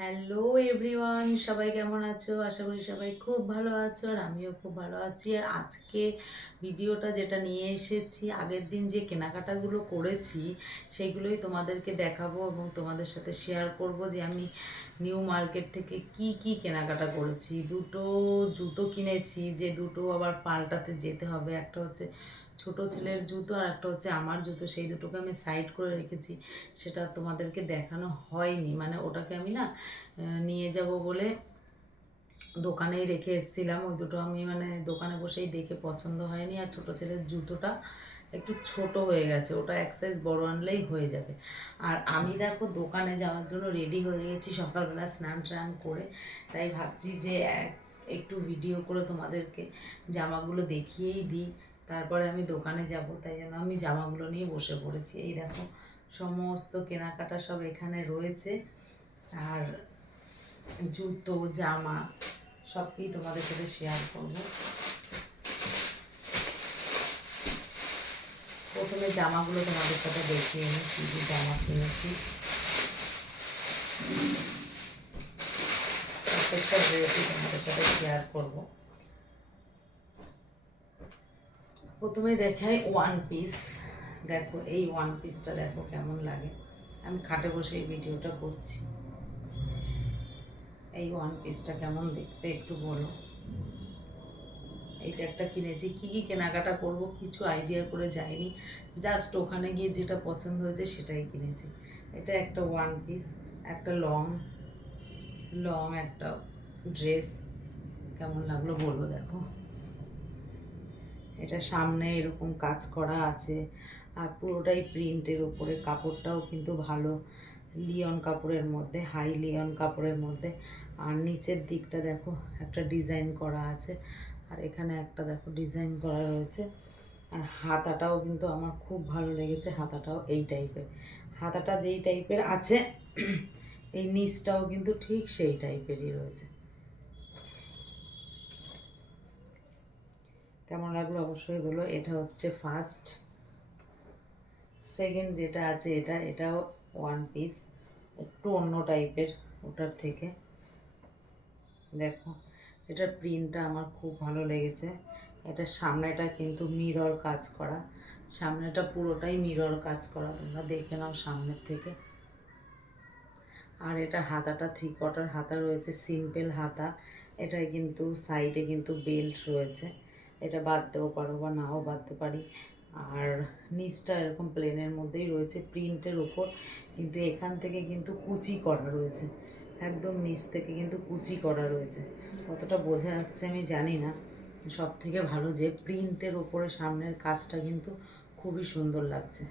Hello everyone, সবাই কেমন আছো? আশা করি সবাই খুব ভালো আছো, আর আমিও খুব ভালো আছি। আর আজকে ভিডিওটা যেটা নিয়ে এসেছি, আগের দিন যে কেনাকাটাগুলো করেছি সেগুলোই তোমাদেরকে দেখাবো এবং তোমাদের সাথে শেয়ার করব যে আমি নিউ মার্কেট থেকে কি কি কেনাকাটা করেছি। দুটো জুতো কিনেছি, যে দুটো আবার পাল্টাতে যেতে হবে। একটা হচ্ছে ছোট ছেলের জুতো আর একটা হচ্ছে আমার জুতো। সেই দুটোকে আমি সাইড করে রেখেছি, সেটা তোমাদেরকে দেখানো হয়নি। মানে ওটাকে আমি না নিয়ে যাব বলে দোকানেই রেখে এসেছিলাম। ওই দুটো আমি মানে দোকানে বসেই দেখে পছন্দ হয়নি। আর ছোটো ছেলের জুতোটা একটু ছোট হয়ে গেছে, ওটা এক সাইজ বড় আনলেই হয়ে যাবে। আর আমি দেখো দোকানে যাওয়ার জন্য রেডি হয়ে গেছি সকালবেলা স্নান টান করে। তাই ভাবছি যে একটু ভিডিও করে তোমাদেরকে জামাগুলো দেখিয়েই দিই, তারপরে আমি দোকানে যাব। তাই জন্য আমি জামাগুলো নিয়ে বসে পড়েছি। এই দেখো সমস্ত কেনাকাটা সব এখানে রয়েছে, আর জুতো জামা সবই তোমাদের সাথে শেয়ার করব। প্রথমে জামাগুলো তোমাদের সাথে দেখিয়ে নিই, কী কী জামা কিনেছি। প্রত্যেকটা ড্রেসই তোমাদের সাথে শেয়ার করব। প্রথমে দেখাই ওয়ান পিস। দেখো এই ওয়ান পিসটা দেখো কেমন লাগে। আমি খাটে বসে এই ভিডিওটা করছি। এই ওয়ান পিসটা কেমন দেখতে একটু বলো। এইটা একটা কিনেছি। কি কি কেনাকাটা করব কিছু আইডিয়া করে যাইনি, জাস্ট ওখানে গিয়ে যেটা পছন্দ হয়েছে সেটাই কিনেছি। এটা একটা ওয়ান পিস, একটা লং লং একটা ড্রেস। কেমন লাগলো বলবো। দেখো এটা সামনে এরকম কাজ করা আছে, আর পুরোটাই প্রিন্টের উপরে। কাপড়টাও কিন্তু ভালো, লিওন কাপড়ের মধ্যে, হাই লিওন কাপড়ের মধ্যে। আর নিচের দিকটা দেখো একটা ডিজাইন করা আছে, আর এখানে একটা দেখো ডিজাইন করা রয়েছে। আর হাতাটাও কিন্তু আমার খুব ভালো লেগেছে, হাতাটাও এই টাইপের। হাতাটা যেই টাইপের আছে এই নিচটাও কিন্তু ঠিক সেই টাইপেরই রয়েছে। কেমন লাগলো অবশ্যই বলো। এটা হচ্ছে ফার্স্ট। সেকেন্ড যেটা আছে এটাও ওয়ান পিস, একটু অন্য টাইপের ওটার থেকে। দেখো এটার প্রিন্টটা আমার খুব ভালো লেগেছে। এটার সামনেটা কিন্তু মিরর কাজ করা, সামনেটা পুরোটাই মিরর কাজ করা, তোমরা দেখে নাও সামনের থেকে। আর এটা হাতাটা 3/4 হাতা রয়েছে, সিম্পল হাতা। এটাই কিন্তু সাইডে কিন্তু বেল্ট রয়েছে, এটা বাঁধতেও পারো বা নাও বাঁধতে পারি। আর নিচটা এরকম প্লেনের মধ্যেই রয়েছে প্রিন্টের ওপর, কিন্তু এখান থেকে কিন্তু কুচি করা রয়েছে, একদম নিচ থেকে কিন্তু কুচি করা রয়েছে। কতটা বোঝা যাচ্ছে আমি জানি না। সব থেকে ভালো যে প্রিন্টের ওপরে সামনের কাজটা কিন্তু খুবই সুন্দর লাগছে।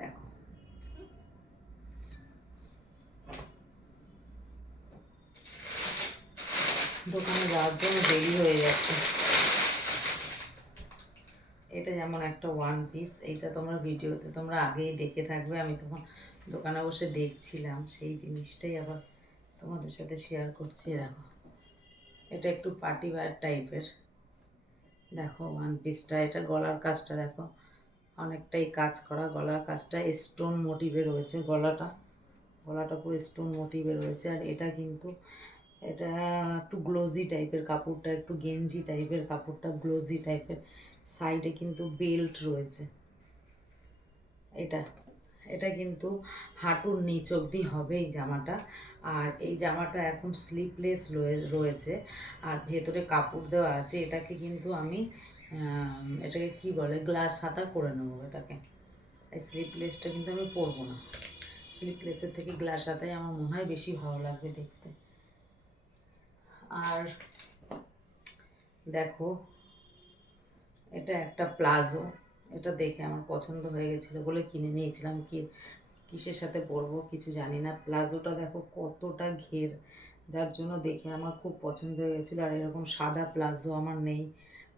দেখো দোকানে যাওয়ার জন্য দেরি হয়ে যাচ্ছে। এটা যেমন একটা ওয়ান পিস, এইটা তোমরা ভিডিওতে তোমরা আগেই দেখে থাকবে। আমি তখন দোকানে বসে দেখছিলাম, সেই জিনিসটাই আবার তোমাদের সাথে শেয়ার করছি। দেখো এটা একটু পার্টি ওয়্যার টাইপের। দেখো ওয়ান পিসটা, এটা গলার কাজটা দেখো অনেকটাই কাজ করা। গলার কাজটা স্টোন মোটিভে রয়েছে, গলাটা পুরো স্টোন মোটিভে রয়েছে। আর এটা কিন্তু এটা একটু গ্লোজি টাইপের কাপড়টা, একটু গেঞ্জি টাইপের কাপড়টা, গ্লোজি টাইপের। সাইডে কিন্তু বেল্ট রয়েছে। এটা এটা কিন্তু হাঁটুর নিচ অবধি হবে এই জামাটা। আর এই জামাটা এখন স্লিপলেস রয়েছে, আর ভেতরে কাপড় দেওয়া আছে। এটাকে কিন্তু আমি এটাকে কি বলে, গ্লাস হাতা করে নেবো এটাকে। এই স্লিপলেসটা কিন্তু আমি পরবো না, স্লিপলেসের থেকে গ্লাস হাতাই আমার মনে হয় বেশি ভালো লাগবে দেখতে। আর দেখো এটা একটা প্লাজো, এটা দেখে আমার পছন্দ হয়ে গেছিলো বলে কিনে নিয়েছিলাম। কিসের সাথে পরবো কিছু জানি না। প্লাজোটা দেখো কতটা ঘের, যার জন্য দেখে আমার খুব পছন্দ হয়ে গেছিলো। আর এরকম সাদা প্লাজো আমার নেই,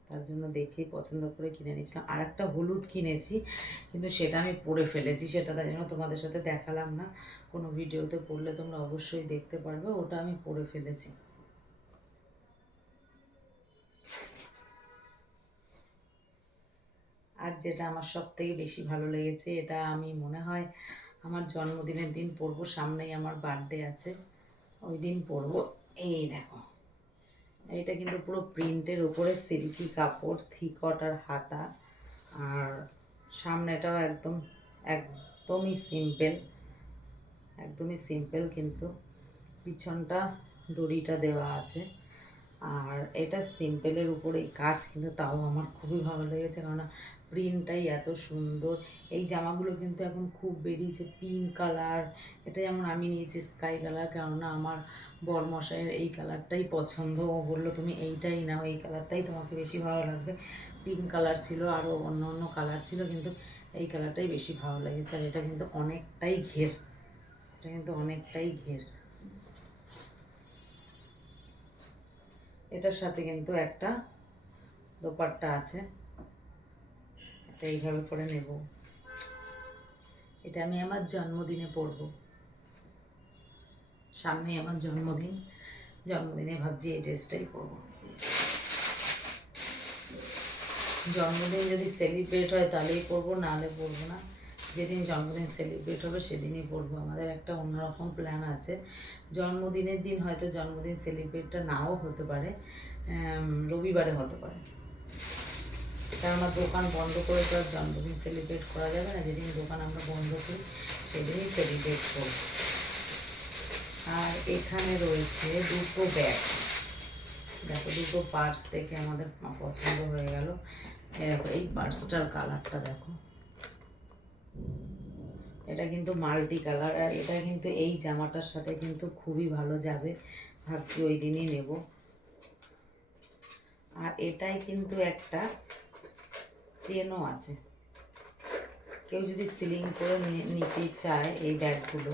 তার জন্য দেখেই পছন্দ করে কিনে নিয়েছিলাম। আর একটা হলুদ কিনেছি, কিন্তু সেটা আমি পরে ফেলেছি, সেটা তাই জন্য তোমাদের সাথে দেখালাম না। কোনো ভিডিওতে পরলে তোমরা অবশ্যই দেখতে পারবে, ওটা আমি পরে ফেলেছি। আর যেটা আমার সব থেকে বেশি ভালো লেগেছে, এটা আমি মনে হয় আমার জন্মদিনের দিন পরবো, সামনেই আমার বার্থডে আছে। ওই দিন পরবো। এই দেখো, এটা কিন্তু পুরো প্রিন্টের উপরে সিল্কি কাপড়, থিকট আর হাতা, আর সামনেটাও একদমই সিম্পল, একদমই সিম্পল, কিন্তু পিছনটা দড়িটা দেওয়া আছে। আর এটা সিম্পলের উপরে কাজ, কিন্তু তাও আমার খুবই ভালো লেগেছে, কেননা প্রিন্টটাই এত সুন্দর। এই জামাগুলো কিন্তু এখন খুব বেরিয়েছে, পিঙ্ক কালার, এটা যেমন আমি নিয়েছি স্কাই কালার, কেননা আমার বরমশাইয়ের এই কালারটাই পছন্দ। ও বললো তুমি এইটাই নাও, এই কালারটাই তোমাকে বেশি ভালো লাগবে। পিঙ্ক কালার ছিল, আরও অন্য অন্য কালার ছিল, কিন্তু এই কালারটাই বেশি ভালো লেগেছে। আর এটা কিন্তু অনেকটাই ঘের, এটা কিন্তু অনেকটাই ঘের। এটার সাথে কিন্তু একটা দোপাট্টা আছে, এটা এইভাবে করে নেব। এটা আমি আমার জন্মদিনে পরব, সামনেই আমার জন্মদিন, জন্মদিনে ভাবছি এই ড্রেসটাই পরবো। জন্মদিন যদি সেলিব্রেট হয় তাহলেই পরবো, নাহলে পরবো না। যেদিন জন্মদিন সেলিব্রেট হবে সেদিনই পরবো। আমাদের একটা অন্যরকম প্ল্যান আছে। জন্মদিনের দিন হয়তো জন্মদিন সেলিব্রেটটা নাও হতে পারে, রবিবারে হতে পারে, কারণ আমার দোকান বন্ধ করে তো আর জন্মদিন সেলিব্রেট করা যাবে না। যেদিন দোকান আমরা বন্ধ করি সেদিনই সেলিব্রেট করব। আর এখানে রয়েছে দুটো ব্যাগ, দেখো দুটো পার্স দেখে আমাদের পছন্দ হয়ে গেল। দেখো এই পার্সটার কালারটা দেখো, এটা কিন্তু মাল্টি কালার, আর এটা কিন্তু এই জামাটার সাথে কিন্তু খুবই ভালো যাবে, ভাবছি ওই দিনই নেব। আর এটাই কিন্তু একটা চেনও আছে, কেউ যদি সিলিং করে নিতে চায় এই ব্যাগগুলো,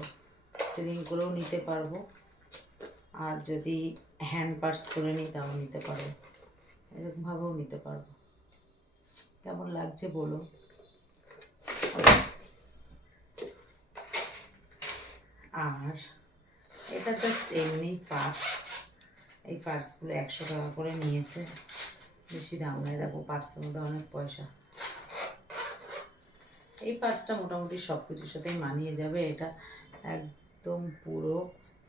সিলিং করেও নিতে পারবো, আর যদি হ্যান্ড পার্স করে নিই তাও নিতে পারবো, এরকমভাবেও নিতে পারবো। কেমন লাগছে বলো। আর এটা জাস্ট এমনি পার্স, এই পার্সগুলো 100 টাকা করে নিয়েছে, বেশি দাম নেই। দেখো পার্সের মধ্যে অনেক পয়সা। এই পার্সটা মোটামুটি সব কিছুর সাথেই মানিয়ে যাবে। এটা একদম পুরো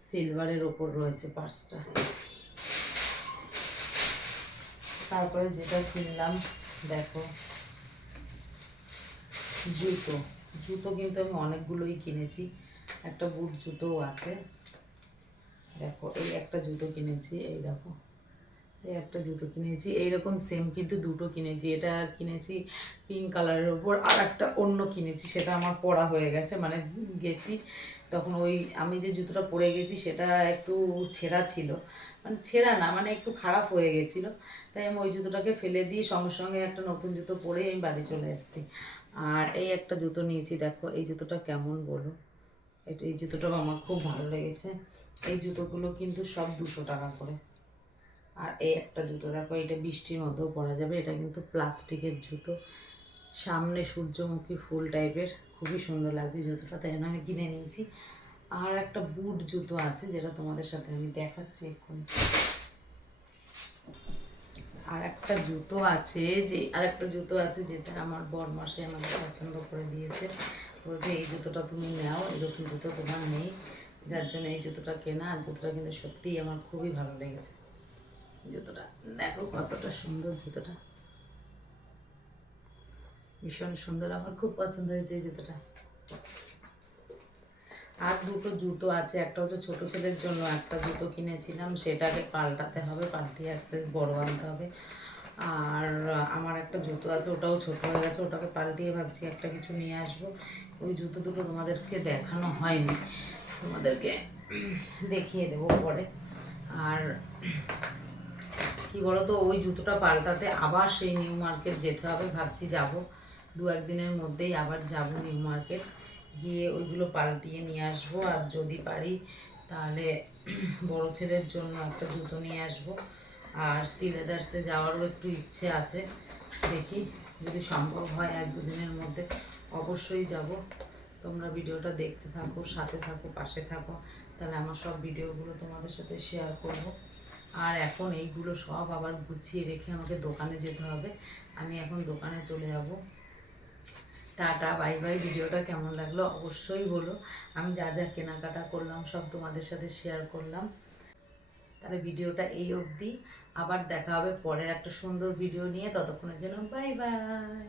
সিলভারের ওপর রয়েছে পার্সটা। তারপরে যেটা কিনলাম দেখো, জুতো। জুতো কিন্তু আমি অনেকগুলোই কিনেছি, একটা বুট জুতোও আছে। দেখো এই একটা জুতো কিনেছি, এই দেখো এই একটা জুতো কিনেছি, এইরকম সেম কিন্তু দুটো কিনেছি। এটা কিনেছি পিঙ্ক কালারের ওপর, আর একটা অন্য কিনেছি, সেটা আমার পরা হয়ে গেছে, মানে গেছি তখন ওই আমি যে জুতোটা পরে গেছি সেটা একটু ছেঁড়া ছিল, মানে ছেঁড়া না, মানে একটু খারাপ হয়ে গেছিলো, তাই আমি ওই জুতোটাকে ফেলে দিয়ে সঙ্গে সঙ্গে একটা নতুন জুতো পরেই আমি বাড়ি চলে এসেছি। আর এই একটা জুতো নিয়েছি, দেখো এই জুতোটা কেমন বলো, এই জুতোটাও আমার খুব ভালো লেগেছে। এই জুতোগুলো কিন্তু সব 200 টাকা করে। আর এই একটা জুতো দেখো, এটা বৃষ্টির মধ্যেও পরা যাবে, এটা কিন্তু প্লাস্টিকের জুতো, সামনে সূর্যমুখী ফুল টাইপের, খুবই সুন্দর লাগছে জুতোটা, তাই জন্য আমি কিনে নিয়েছি। আর একটা বুট জুতো আছে যেটা তোমাদের সাথে আমি দেখাচ্ছি এক্ষুনি। আর একটা জুতো আছে যেটা আমার বরমশাই আমাকে পছন্দ করে দিয়েছে, বলছে এই জুতোটা তুমি নাও, এরকম জুতো তোমার নেই, যার জন্য এই জুতোটা কেনা। আর জুতোটা কিন্তু সত্যিই আমার খুবই ভালো লেগেছে। জুতোটা দেখো কতটা সুন্দর, জুতোটা ভীষণ সুন্দর, আমার খুব পছন্দ হয়েছে এই জুতোটা। আর দুটো জুতো আছে, একটা হচ্ছে ছোটো ছেলের জন্য একটা জুতো কিনেছিলাম, সেটাকে পাল্টাতে হবে, পাল্টিয়ে অ্যাক্সেস বড় আনতে হবে। আর আমার একটা জুতো আছে, ওটাও ছোটো হয়ে গেছে, ওটাকে পাল্টিয়ে ভাবছি একটা কিছু নিয়ে আসবো। ওই জুতো দুটো তোমাদেরকে দেখানো হয়নি, তোমাদেরকে দেখিয়ে দেবো পরে। আর কি বলতো, ওই জুতোটা পাল্টাতে আবার সেই নিউ মার্কেট যেতে হবে, ভাবছি যাব 2-1 দিনের মধ্যেই আবার যাব নিউ মার্কেট, গিয়ে ওইগুলো পাল্টিয়ে নিয়ে আসবো। আর যদি পারি তাহলে বড় ছেলের জন্য একটা জুতো নিয়ে আসবো। আর সি লেদার্সে যাওয়ারও একটু ইচ্ছে আছে, দেখি যদি সম্ভব হয় 1-2 দিনের মধ্যে অবশ্যই যাব। তোমরা ভিডিওটা দেখতে থাকো, সাথে থাকো, পাশে থাকো, তাহলে আমার সব ভিডিওগুলো তোমাদের সাথে শেয়ার করব। আর এখন এইগুলো সব আবার গুছিয়ে রেখে আমাকে দোকানে যেতে হবে, আমি এখন দোকানে চলে যাব। Tata bye bye. ভিডিওটা কেমন লাগলো অবশ্যই বলো। আমি যা যা কেনাকাটা করলাম সব তোমাদের সাথে শেয়ার করলাম। তাহলে ভিডিওটা এই অবধি, আবার দেখা হবে পরের একটা সুন্দর ভিডিও নিয়ে। ততক্ষণের জন্য বাই বাই।